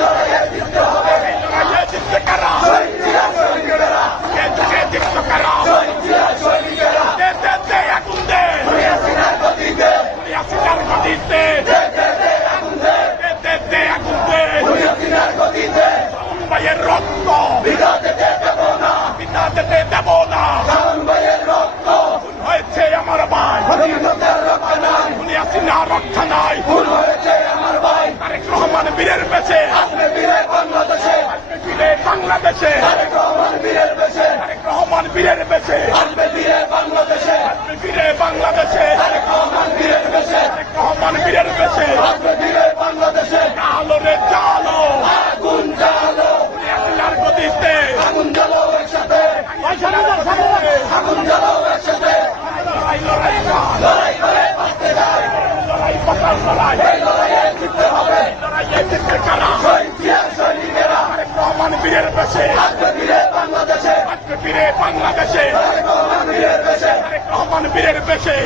লড়াই জিততে হবে। এই লড়াইয়ে জিততে কারা? কে জিততে কারা? দে আগুন দে, হাসিনার গতিতে দে আগুন দে। শাওন ভাইয়ের রক্ত বিনা যেতে দেব না। খুন হয়েছে আমার ভাই, খুনি হাসিনা রক্ষা নাই। তারেক রহমান বীরের বেশে, বাংলাদেশে তারেক রহমান বীরের বেশে, বাংলাদেশে তারেক রহমান বীরের বেশে। জালো রে জালো, খুনি হাসিনার গতিতে লড়াই পাতার লড়াই, লড়াইয়ে জিততে কারা? তারেক রহমান বীরের বেশে, বাংলাদেশে তারেক রহমান বীরের বেশে।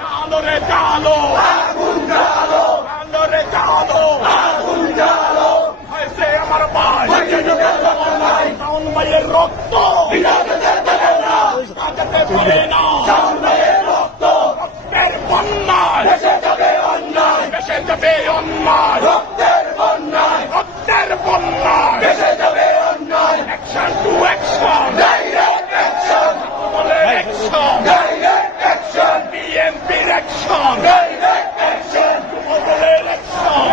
জালো রে জালো, হয়েছে আমার ভাই, শাওন ভাইয়ের রক্ত কাঁদাতে পারে না। রক্তের বন্যায় ভেসে যাবে অন্যায়, রক্তের বন্যায় action to action, direct action, বিএনপির অ্যাকশন, যুবদলের অ্যাকশন,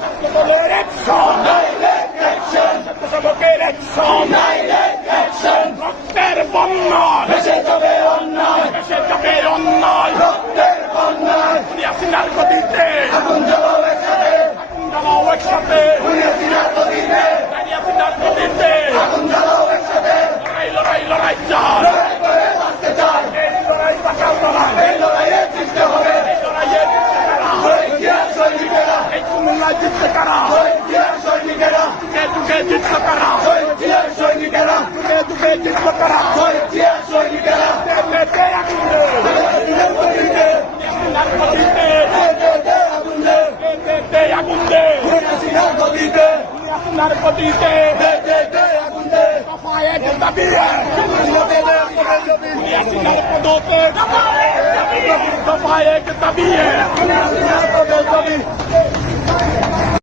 ছাত্রদলের অ্যাকশন, স্বেচ্ছাসেবকের অ্যাকশন। রক্তের বন্যায় ভেসে যাবে অন্যায়, খুনি হাসিনার গতিতে আগুন জ্বালাও একসাথে, লড়াই চাল, এই লড়াই বাঁচাও লড়াই, এই কুমিল্লায় জিততে কারা? যুগে জিততে কারা? যুগে জিততে কারা? আগুন দে, হাসিনার গতিতে দফায়ের দাবিয়ে, হাসিনার পদতে দফায়ের দাবিয়ে।